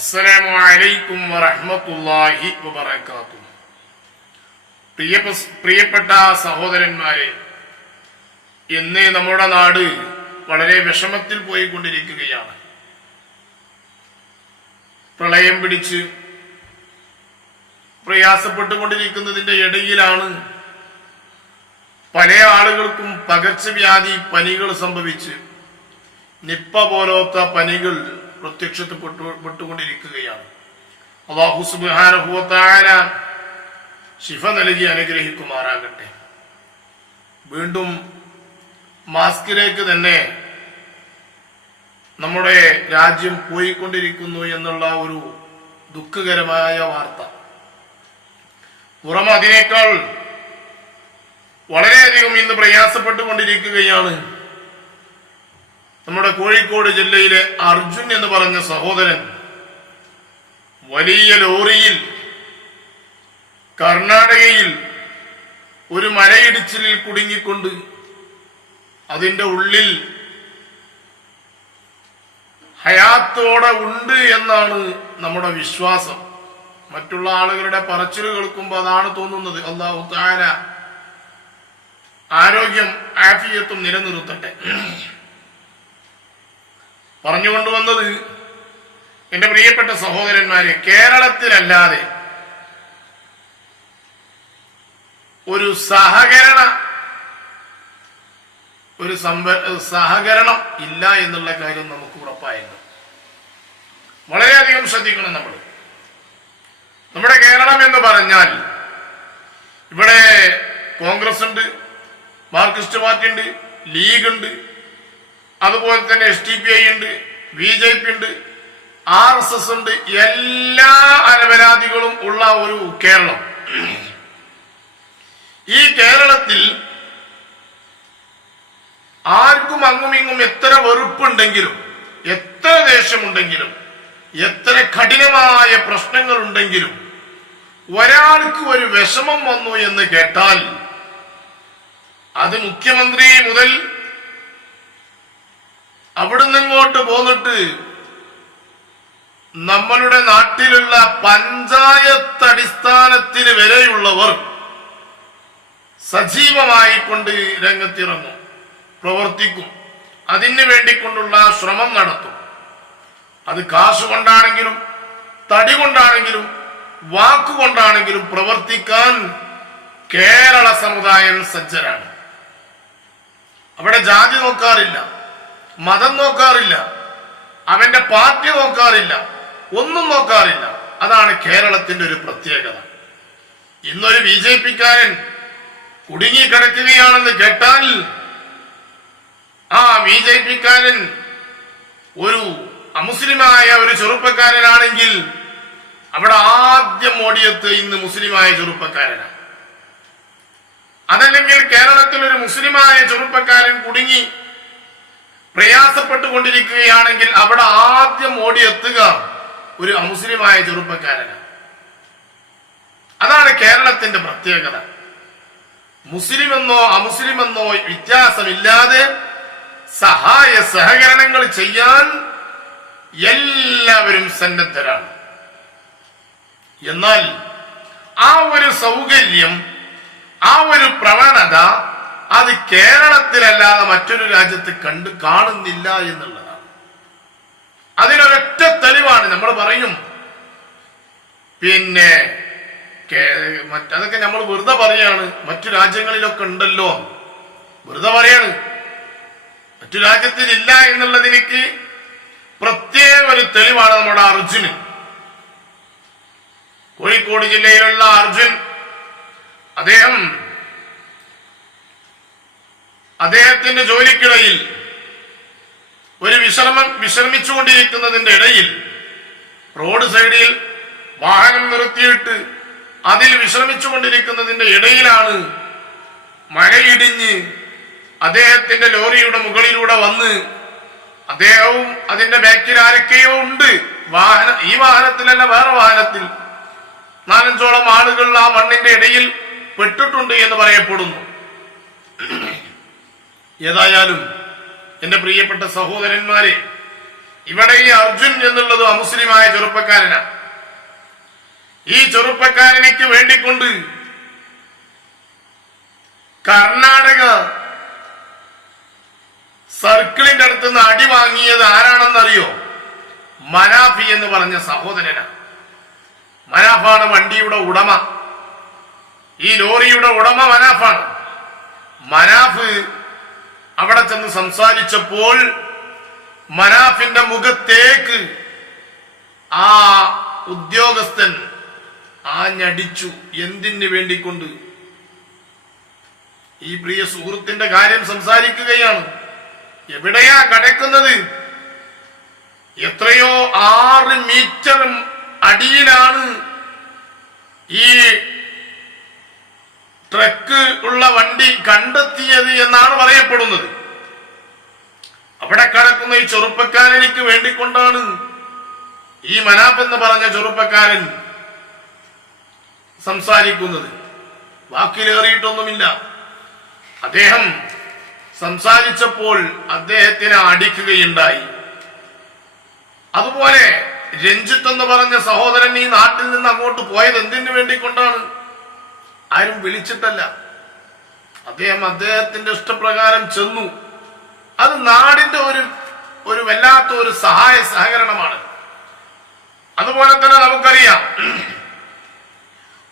അസ്സലാമു അലൈക്കും വറഹ്മത്തുള്ളാഹി വബറകാതുഹു. പ്രിയപ്പെട്ട സഹോദരന്മാരെ, ഇന്ന് നമ്മുടെ നാട് വളരെ വിഷമത്തിൽ പോയിക്കൊണ്ടിരിക്കുകയാണ്. പ്രളയം പിടിച്ച് പ്രയാസപ്പെട്ടുകൊണ്ടിരിക്കുന്നതിന്റെ ഇടയിലാണ് പല ആളുകൾക്കും പകർച്ചവ്യാധി പനികൾ സംഭവിച്ച് നിപ്പ പോലത്തെ പനികൾ പ്രത്യക്ഷപ്പെട്ടുകൊണ്ടിരിക്കുകയാണ്. അല്ലാഹു സുബ്ഹാനഹു വ തആല ശിഫ നൽകി അനുഗ്രഹിക്കുമാറാകട്ടെ. വീണ്ടും മാസ്കിലേക്ക് തന്നെ നമ്മുടെ രാജ്യം പോയിക്കൊണ്ടിരിക്കുന്നു എന്നുള്ള ഒരു ദുഃഖകരമായ വാർത്ത. പുറമെ അതിനേക്കാൾ വളരെയധികം ഇന്ന് പ്രയാസപ്പെട്ടുകൊണ്ടിരിക്കുകയാണ് നമ്മുടെ കോഴിക്കോട് ജില്ലയിലെ അർജുൻ എന്ന് പറഞ്ഞ സഹോദരൻ. വലിയ ലോറിയിൽ കർണാടകയിൽ ഒരു മലയിടിച്ചിലിൽ കുടുങ്ങിക്കൊണ്ട് അതിന്റെ ഉള്ളിൽ ഹയാത്തോടെ ഉണ്ട് എന്നാണ് നമ്മുടെ വിശ്വാസം. മറ്റുള്ള ആളുകളുടെ പറച്ചിൽ കേൾക്കുമ്പോൾ അതാണ് തോന്നുന്നത്. അല്ലാഹു തആല ആരോഗ്യം ആഫിയത്തും നിലനിർത്തട്ടെ. പറഞ്ഞുകൊണ്ടുവന്നത്, എന്റെ പ്രിയപ്പെട്ട സഹോദരന്മാരെ, കേരളത്തിലല്ലാതെ ഒരു സഹകരണം ഇല്ല എന്നുള്ള കാര്യം നമുക്ക് ഉറപ്പായിരുന്നു. വളരെയധികം ശ്രദ്ധിക്കണം. നമ്മുടെ കേരളം എന്ന് പറഞ്ഞാൽ ഇവിടെ കോൺഗ്രസ് ഉണ്ട്, മാർക്സിസ്റ്റ് പാർട്ടി ഉണ്ട്, ലീഗ് ഉണ്ട്, അതുപോലെ തന്നെ SDPI ഉണ്ട്, BJP ഉണ്ട്, RSS ഉണ്ട്. എല്ലാ അനപരാധികളും ഉള്ള ഒരു കേരളം. ഈ കേരളത്തിൽ ആർക്കും അങ്ങും ഇങ്ങും എത്ര വെറുപ്പുണ്ടെങ്കിലും, എത്ര ദേഷ്യമുണ്ടെങ്കിലും, എത്ര കഠിനമായ പ്രശ്നങ്ങൾ ഉണ്ടെങ്കിലും, ഒരാൾക്ക് ഒരു വിഷമം വന്നു എന്ന് കേട്ടാൽ അത് മുഖ്യമന്ത്രി മുതൽ അവിടുന്ന് ഇങ്ങോട്ട് പോന്നിട്ട് നമ്മളുടെ നാട്ടിലുള്ള പഞ്ചായത്ത് അടിസ്ഥാനത്തിൽ വരെയുള്ളവർ സജീവമായി കൊണ്ട് രംഗത്തിറങ്ങും, പ്രവർത്തിക്കും, അതിനു വേണ്ടിക്കൊണ്ടുള്ള ശ്രമം നടത്തും. അത് കാശുകൊണ്ടാണെങ്കിലും തടി കൊണ്ടാണെങ്കിലും വാക്കുകൊണ്ടാണെങ്കിലും പ്രവർത്തിക്കാൻ കേരള സമുദായം സജ്ജരാണ്. അവിടെ ജാതി നോക്കാറില്ല, മതം നോക്കാറില്ല, അവന്റെ പാർട്ടി നോക്കാറില്ല, ഒന്നും നോക്കാറില്ല. അതാണ് കേരളത്തിന്റെ ഒരു പ്രത്യേകത. ഇന്നൊരു BJP-ക്കാരൻ കുടുങ്ങിക്കിടക്കുകയാണെന്ന് കേട്ടാൽ ആ BJP-ക്കാരൻ ഒരു അമുസ്ലിമായ ഒരു ചെറുപ്പക്കാരനാണെങ്കിൽ അവിടെ ആദ്യം ഓടിയെത്ത് ഇന്ന് മുസ്ലിമായ ചെറുപ്പക്കാരനാണ്. അതല്ലെങ്കിൽ കേരളത്തിൽ ഒരു മുസ്ലിമായ ചെറുപ്പക്കാരൻ കുടുങ്ങി പ്രയാസപ്പെട്ടുകൊണ്ടിരിക്കുകയാണെങ്കിൽ അവിടെ ആദ്യം ഓടിയെത്തുക ഒരു അമുസ്ലിമായ ചെറുപ്പക്കാരനാണ്. അതാണ് കേരളത്തിന്റെ പ്രത്യേകത. മുസ്ലിമെന്നോ അമുസ്ലിമെന്നോ വ്യത്യാസമില്ലാതെ സഹായ സഹകരണങ്ങൾ ചെയ്യാൻ എല്ലാവരും സന്നദ്ധരാണ്. എന്നാൽ ആ ഒരു സൗകര്യം, ആ ഒരു പ്രവണത അത് കേരളത്തിലല്ലാതെ മറ്റൊരു രാജ്യത്ത് കാണുന്നില്ല എന്നുള്ളതാണ്. അതിനൊരൊറ്റ തെളിവാണ്. നമ്മൾ പറയും പിന്നെ അതൊക്കെ നമ്മൾ വെറുതെ പറയാണ്, മറ്റു രാജ്യങ്ങളിലൊക്കെ ഉണ്ടല്ലോ, വെറുതെ പറയാണ്. മറ്റു രാജ്യത്തിലില്ല എന്നുള്ളതിലേക്ക് പ്രത്യേക ഒരു തെളിവാണ് നമ്മുടെ അർജുന്. കോഴിക്കോട് ജില്ലയിലുള്ള അർജുൻ, അദ്ദേഹത്തിന്റെ ജോലിക്കിടയിൽ ഒരു വിശ്രമിച്ചുകൊണ്ടിരിക്കുന്നതിന്റെ ഇടയിൽ റോഡ് സൈഡിൽ വാഹനം നിർത്തിയിട്ട് അതിൽ വിശ്രമിച്ചുകൊണ്ടിരിക്കുന്നതിന്റെ ഇടയിലാണ് മഴയിടിഞ്ഞ് അദ്ദേഹത്തിന്റെ ലോറിയുടെ മുകളിലൂടെ വന്ന് അദ്ദേഹവും അതിന്റെ ബാക്കിൽ ആരൊക്കെയോ ഉണ്ട്, ഈ വാഹനത്തിലല്ല വേറെ വാഹനത്തിൽ 4-5ഓളം ആളുകൾ ആ മണ്ണിന്റെ ഇടയിൽ പെട്ടിട്ടുണ്ട് എന്ന് പറയപ്പെടുന്നു. ഏതായാലും എന്റെ പ്രിയപ്പെട്ട സഹോദരന്മാരെ, ഇവിടെ ഈ അർജുൻ എന്നുള്ളത് അമുസ്ലിമായ ചെറുപ്പക്കാരനാണ്. ഈ ചെറുപ്പക്കാരനിക്ക് വേണ്ടിക്കൊണ്ട് കർണാടക സർക്കിളിന്റെ അടുത്ത് നിന്ന് അടി വാങ്ങിയത് ആരാണെന്നറിയോ? മനാഫി എന്ന് പറഞ്ഞ സഹോദരനാണ്. മനാഫാണ് വണ്ടിയുടെ ഉടമ. ഈ ലോറിയുടെ ഉടമ മനാഫാണ്. മനാഫ് അവിടെ ചെന്ന് സംസാരിച്ചപ്പോൾ മനാഫിന്റെ മുഖത്തേക്ക് ആ ഉദ്യോഗസ്ഥൻ ആഞ്ഞടിച്ചു. എന്തിനു വേണ്ടിക്കൊണ്ട്? ഈ പ്രിയ സുഹൃത്തിന്റെ കാര്യം സംസാരിക്കുകയാണ്. എവിടെയാ കടക്കുന്നത്? എത്രയോ 6 മീറ്റർ അടിയിലാണ് ഈ ട്രക്ക് ഉള്ള വണ്ടി കണ്ടെത്തിയത് എന്നാണ് പറയപ്പെടുന്നത്. അവിടെ കിടക്കുന്ന ഈ ചെറുപ്പക്കാരനിക്ക് വേണ്ടിക്കൊണ്ടാണ് ഈ മനാഫ് എന്ന് പറഞ്ഞ ചെറുപ്പക്കാരൻ സംസാരിക്കുന്നത്. വാക്കിലേറിയിട്ടൊന്നുമില്ല. അദ്ദേഹം സംസാരിച്ചപ്പോൾ അദ്ദേഹത്തിനെ അടിക്കുകയുണ്ടായി. അതുപോലെ രഞ്ജിത്ത് എന്ന് പറഞ്ഞ സഹോദരൻ ഈ നാട്ടിൽ നിന്ന് അങ്ങോട്ട് പോയത് എന്തിനു വേണ്ടിക്കൊണ്ടാണ്? ആരും വിളിച്ചിട്ടല്ല. അദ്ദേഹം അദ്ദേഹത്തിന്റെ ഇഷ്ടപ്രകാരം ചെന്നു. അത് നാടിന്റെ ഒരു വല്ലാത്ത ഒരു സഹായ സഹകരണമാണ്. അതുപോലെ തന്നെ നമുക്കറിയാം,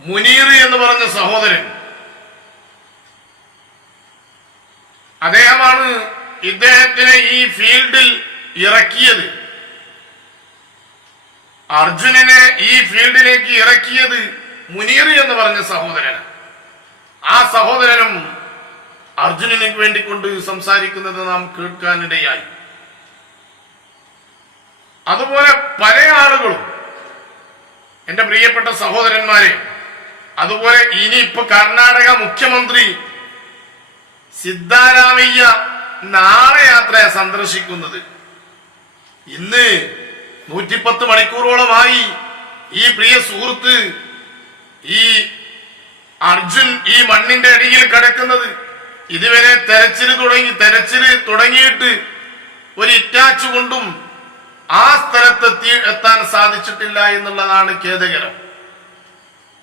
മുനീർ എന്ന് പറഞ്ഞ സഹോദരൻ, അദ്ദേഹമാണ് ഇദ്ദേഹത്തിനെ ഈ ഫീൽഡിൽ ഇറക്കിയത്. അർജുനനെ ഈ ഫീൽഡിലേക്ക് ഇറക്കിയത് മുനീർ എന്ന് പറഞ്ഞ സഹോദരനാണ്. ആ സഹോദരനും അർജുനന് വേണ്ടിക്കൊണ്ട് സംസാരിക്കുന്നത് നാം കേൾക്കാനിടയായി. അതുപോലെ പല ആളുകളും, എന്റെ പ്രിയപ്പെട്ട സഹോദരന്മാരെ, അതുപോലെ ഇനിയിപ്പോ കർണാടക മുഖ്യമന്ത്രി സിദ്ധാരാമയ്യ നാളെ യാത്രയെ സന്ദർശിക്കുന്നത്. ഇന്ന് 110 മണിക്കൂറോളമായി ഈ പ്രിയ സുഹൃത്ത് ഈ അർജുൻ ഈ മണ്ണിന്റെ അടിയിൽ കിടക്കുന്നത്. ഇതുവരെ തെരച്ചില് തുടങ്ങിയിട്ട് ഒരു ഇറ്റാച്ചു കൊണ്ടും ആ സ്ഥലത്ത് എത്താൻ സാധിച്ചിട്ടില്ല എന്നുള്ളതാണ് ഖേദകരം.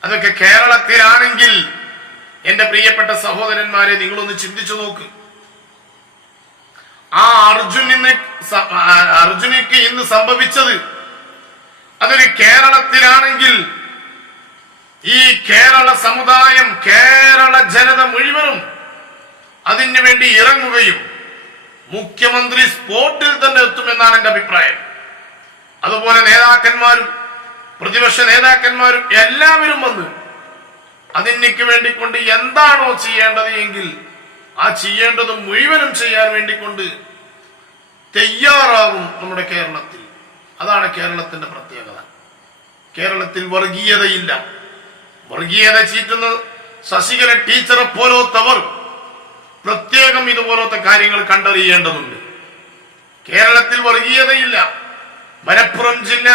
അതൊക്കെ കേരളത്തിലാണെങ്കിൽ എന്റെ പ്രിയപ്പെട്ട സഹോദരന്മാരെ, നിങ്ങളൊന്ന് ചിന്തിച്ചു നോക്ക്. ആ അർജുനിക്ക് ഇന്ന് സംഭവിച്ചത് അതൊരു കേരളത്തിലാണെങ്കിൽ ഈ കേരള സമുദായം, കേരള ജനത മുഴുവനും അതിനു വേണ്ടി ഇറങ്ങുകയും മുഖ്യമന്ത്രി സ്പോട്ടിൽ തന്നെ എത്തുമെന്നാണ് എന്റെ അഭിപ്രായം. അതുപോലെ നേതാക്കന്മാരും പ്രതിപക്ഷ നേതാക്കന്മാരും എല്ലാവരും വന്ന് അതിനു വേണ്ടിക്കൊണ്ട് എന്താണോ ചെയ്യേണ്ടത് എങ്കിൽ ആ ചെയ്യേണ്ടത് മുഴുവനും ചെയ്യാൻ വേണ്ടിക്കൊണ്ട് തയ്യാറാകും നമ്മുടെ കേരളത്തിൽ. അതാണ് കേരളത്തിന്റെ പ്രത്യേകത. കേരളത്തിൽ വർഗീയതയില്ല. വർഗീയത ചീറ്റുന്ന ശശികല ടീച്ചറെ പോലോത്തവർ പ്രത്യേകം ഇതുപോലത്തെ കാര്യങ്ങൾ കണ്ടറിയേണ്ടതുണ്ട്. കേരളത്തിൽ വർഗീയതയില്ല. മലപ്പുറം ജില്ല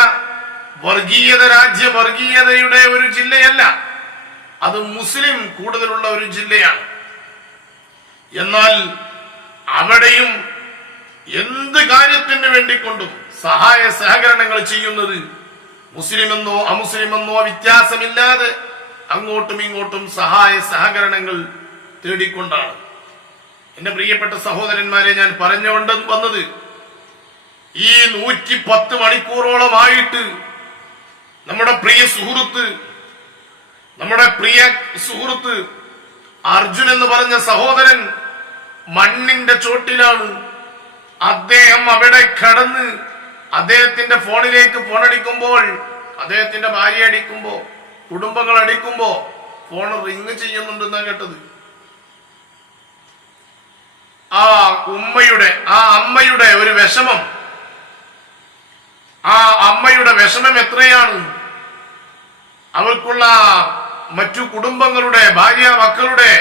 വർഗീയതയുടെ ഒരു ജില്ലയല്ല. അത് മുസ്ലിം കൂടുതലുള്ള ഒരു ജില്ലയാണ്. എന്നാൽ അവിടെയും എന്ത് കാര്യത്തിന് വേണ്ടിക്കൊണ്ടും സഹായ സഹകരണങ്ങൾ ചെയ്യുന്നത് മുസ്ലിമെന്നോ അമുസ്ലിമെന്നോ വ്യത്യാസമില്ലാതെ അങ്ങോട്ടും ഇങ്ങോട്ടും സഹായ സഹകരണങ്ങൾ തേടിക്കൊണ്ടാണ്. എന്റെ പ്രിയപ്പെട്ട സഹോദരന്മാരെ, ഞാൻ പറഞ്ഞുകൊണ്ട് വന്നത് ഈ 110 മണിക്കൂറോളമായിട്ട് നമ്മുടെ പ്രിയ സുഹൃത്ത് അർജുൻ എന്ന് പറഞ്ഞ സഹോദരൻ മണ്ണിന്റെ ചോട്ടിലാണ്. അദ്ദേഹം അവിടെ കടന്ന് അദ്ദേഹത്തിന്റെ ഫോണിലേക്ക് ഫോണടിക്കുമ്പോൾ, അദ്ദേഹത്തിന്റെ ഭാര്യ അടിക്കുമ്പോ, കുടുംബങ്ങൾ അടിക്കുമ്പോ ഫോൺ റിങ് ചെയ്യുന്നുണ്ടെന്നാണ് കേട്ടത്. ആ അമ്മയുടെ ഒരു വിഷമം, ആ അമ്മയുടെ വിഷമം എത്രയാണ്, അവർക്കുള്ള മറ്റു കുടുംബങ്ങളുടെ, ഭാര്യ മക്കളുടെ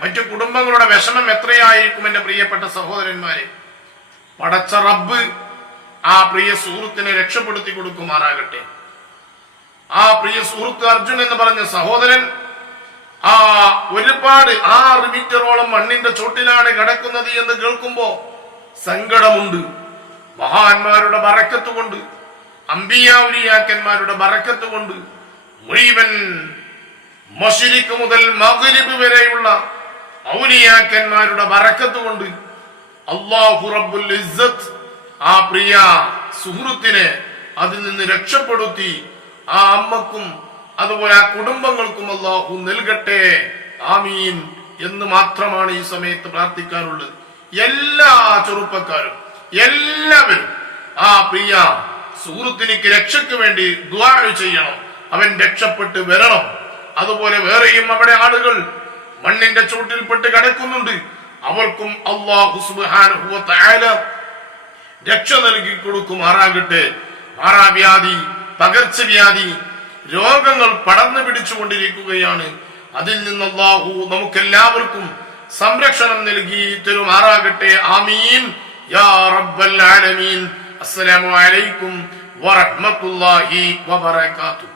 മറ്റു കുടുംബങ്ങളുടെ വിഷമം എത്രയായിരിക്കും എന്റെ പ്രിയപ്പെട്ട സഹോദരന്മാരെ. പടച്ച റബ്ബ് ആ പ്രിയ സുഹൃത്തിനെ രക്ഷപ്പെടുത്തി കൊടുക്കുമാറാകട്ടെ. ആ പ്രിയ സുഹൃത്ത് അർജുൻ എന്ന് പറഞ്ഞ സഹോദരൻ ഒരുപാട് 6 മീറ്ററോളം മണ്ണിന്റെ ചോട്ടിലാണ് കിടക്കുന്നത് എന്ന് കേൾക്കുമ്പോ സങ്കടമുണ്ട്. മഹാന്മാരുടെ ബറക്കത്ത് കൊണ്ട്, അംബിയാ ഔലിയാക്കന്മാരുടെ ബറക്കത്ത് കൊണ്ട്, മുഴുവൻ മശ്രിഖ് മുതൽ മഗ്രിബ് വരെയുള്ള ഔലിയാക്കന്മാരുടെ ബറക്കത്ത് കൊണ്ട് അല്ലാഹു റബ്ബുൽ ഇസ്സത്ത് ആ പ്രിയ സുഹൃത്തിനെ അതിൽ നിന്ന് രക്ഷപ്പെടുത്തി ആ അമ്മക്കും അതുപോലെ ആ കുടുംബങ്ങൾക്കും അല്ലാഹു നൽകട്ടെ, ആമീൻ എന്ന് മാത്രമാണ് ഈ സമയത്ത് പ്രാർത്ഥിക്കാനുള്ളത്. എല്ലാ ചെറുപ്പക്കാരും എല്ലാവരും ആ പ്രിയ സുഹൃത്തിനിക്ക് രക്ഷയ്ക്ക് വേണ്ടി ദുആ ചെയ്യണം, അവൻ രക്ഷപ്പെട്ട് വരണം. അതുപോലെ വേറെയും അവിടെ ആളുകൾ മണ്ണിന്റെ ചൂട്ടിൽപ്പെട്ട് കിടക്കുന്നുണ്ട്, അവർക്കും അല്ലാഹു സുബ്ഹാനഹു വ തആല രക്ഷ നൽകി കൊടുക്കുമാറാകട്ടെ. മാറാവ്യാധി, പകർച്ചവ്യാധി രോഗങ്ങൾ പടർന്നു പിടിച്ചുകൊണ്ടിരിക്കുകയാണ്. അതിൽ നിന്ന് അല്ലാഹു നമുക്കെല്ലാവർക്കും സംരക്ഷണം നൽകി തരുമാറാകട്ടെ. ആമീൻ യാ റബ്ബൽ ആലമീൻ. അസ്സലാമു അലൈക്കും വറഹ്മത്തുള്ളാഹി വബറകാതുഹു.